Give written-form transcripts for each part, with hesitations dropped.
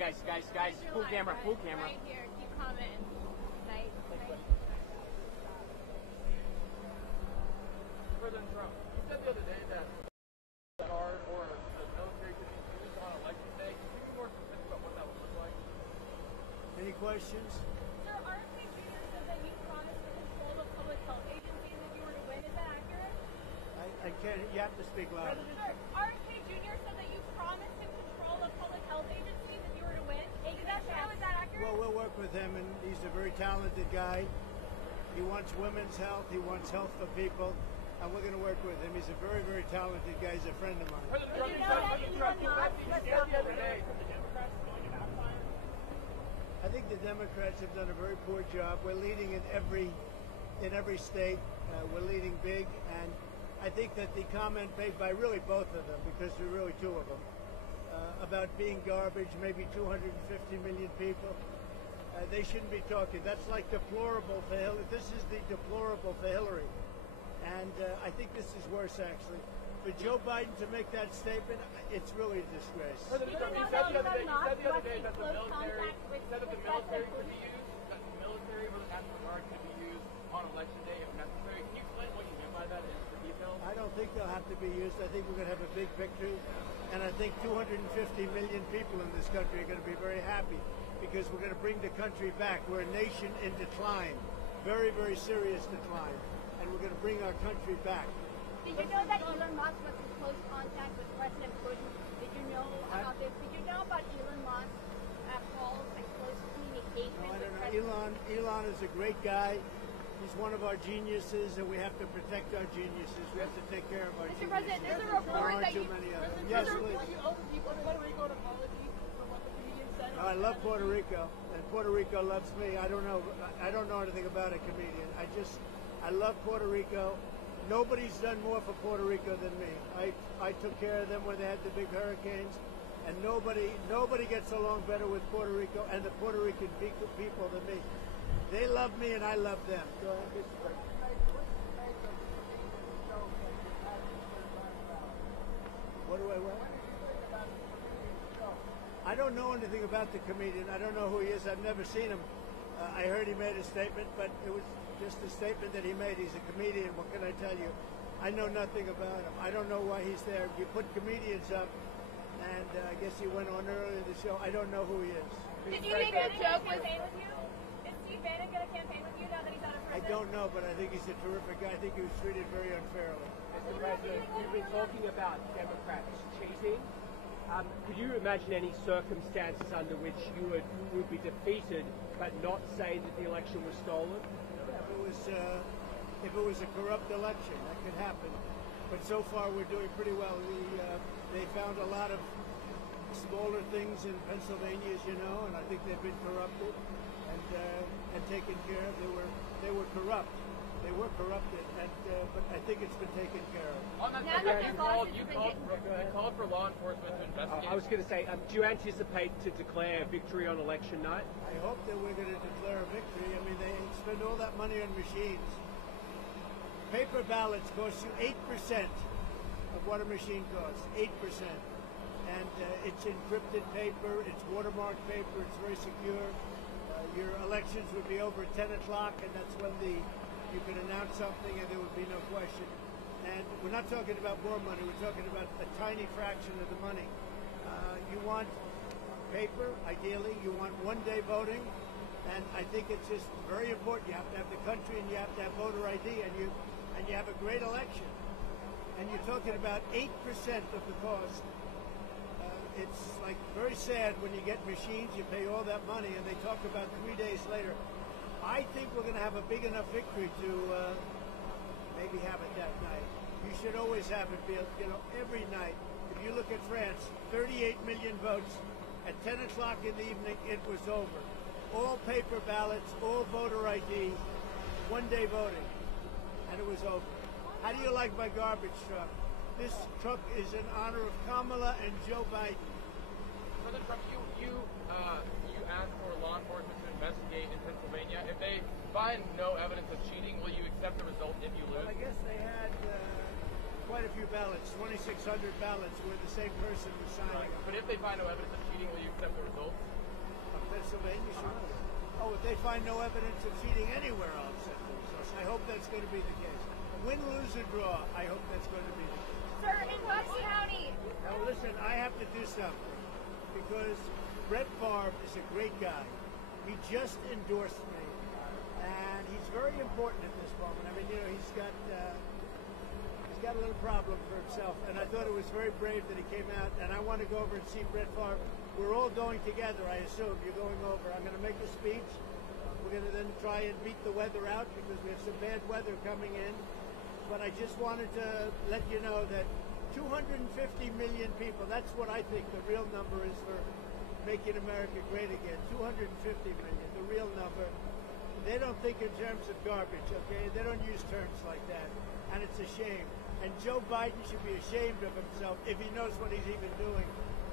right, guys, full camera. Right here, keep commenting. Nice. President Trump, you said the other day that guard or the military could be used on election day. Can you be more specific about what that would look like? Any questions? Sir, RFK Jr. said that you promised to control the public health agencies if you were to win. Is that accurate? I can't. You have to speak louder. Sir, RFK Jr. said that you promised to control the public health agencies if you were to win. Is that true? Is that accurate? Well, we'll work with him, and he's a very talented guy. He wants women's health. He wants health for people. And we're going to work with him. He's a very, very talented guy. He's a friend of mine. President Trump, you said the other day from the Democrats going to backfire. I think the Democrats have done a very poor job. We're leading in every state. We're leading big, and I think that the comment made by really both of them, because there are really two of them, about being garbage, maybe 250 million people, they shouldn't be talking. That's like deplorable for Hillary. This is the deplorable for Hillary. And I think this is worse, actually. For Joe Biden to make that statement, it's really a disgrace. President Trump, you said the other day that the military could be used, that the military or the National Guard could be used on election day if necessary. Can you explain what you mean by that in the details? I don't think they'll have to be used. I think we're going to have a big victory. And I think 250 million people in this country are going to be very happy because we're going to bring the country back. We're a nation in decline, very, very serious decline. And we're going to bring our country back. Did you know that Elon Musk was in close contact with President Putin? Did you know about this? Did you know about Elon Musk calls and close communication No, I with don't President? know. Elon is a great guy. He's one of our geniuses, and we have to protect our geniuses. We have to take care of our Mr. geniuses. President, there's a There report aren't that too you... many of them. Yes, please. Puerto Rico an apology for what the comedian said? I love Puerto Rico, and Puerto Rico loves me. I don't know anything about a comedian. I love Puerto Rico. Nobody's done more for Puerto Rico than me. I took care of them when they had the big hurricanes, and nobody gets along better with Puerto Rico and the Puerto Rican people than me. They love me, and I love them. Go ahead, Mr. President. What do I want? I don't know anything about the comedian. I don't know who he is. I've never seen him. I heard he made a statement, but it was just a statement that he made. He's a comedian. What can I tell you? I know nothing about him. I don't know why he's there. You put comedians up, and I guess he went on earlier in the show. I don't know who he is. Did you make a joke with him? Is Steve Bannon going to campaign with you now that he's out of I prison? don't know, but I think he's a terrific guy. I think he was treated very unfairly. Mr. President, you've been talking about Democrats cheating. Could you imagine any circumstances under which you would be defeated but not say that the election was stolen? If it was a corrupt election, that could happen. But so far, we're doing pretty well. They found a lot of smaller things in Pennsylvania, as you know, and I think they've been corrupted and taken care of. They were corrupt. They were corrupted, but I think it's been taken care of. On that subject, you called for law enforcement to investigate. I was going to say, do you anticipate to declare victory on election night? I hope that we're going to declare a victory. I mean, they spend all that money on machines. Paper ballots cost you 8% of what a machine costs, 8%. And it's encrypted paper, it's watermarked paper, it's very secure. Your elections would be over at 10 o'clock, and that's when you can announce something and there would be no question. And we're not talking about more money, we're talking about a tiny fraction of the money. You want paper, ideally, you want one-day voting, and I think it's just very important. You have to have the country and you have to have voter ID, and you have a great election. And you're talking about 8% of the cost. It's like very sad when you get machines, you pay all that money, and they talk about 3 days later. I think we're going to have a big enough victory to maybe have it that night. You should always have it, every night. If you look at France, 38 million votes. At 10 o'clock in the evening, it was over. All paper ballots, all voter ID, one-day voting, and it was over. How do you like my garbage truck? This truck is in honor of Kamala and Joe Biden. President Trump, you asked for law enforcement to investigate in Pennsylvania. If they find no evidence of cheating, will you accept the result if you lose? Well, I guess they had quite a few ballots, 2,600 ballots where the same person was signing. But if they find no evidence of cheating, cheating, will you accept the results? Of Pennsylvania, sure. Oh, if they find no evidence of cheating anywhere, I'll accept the results. I hope that's going to be the case. Win, lose, or draw, I hope that's going to be the case. Sir, in Bucks County. Now listen, I have to do something because Brett Favre is a great guy. He just endorsed me, and he's very important at this moment. I mean, you know, he's got a little problem for himself, and I thought it was very brave that he came out. And I want to go over and see Brett Favre. We're all going together, I assume. You're going over. I'm going to make a speech. We're going to then try and beat the weather out because we have some bad weather coming in. But I just wanted to let you know that 250 million people, that's what I think the real number is for making America great again. 250 million, the real number. They don't think in terms of garbage, okay? They don't use terms like that. And it's a shame. And Joe Biden should be ashamed of himself if he knows what he's even doing.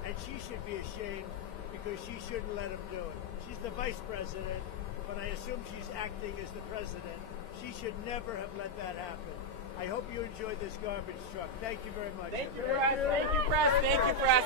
And she should be ashamed because she shouldn't let him do it. She's the vice president, but I assume she's acting as the president. She should never have let that happen. I hope you enjoyed this garbage truck. Thank you very much. Thank you, press. Thank you, press. Thank you, press.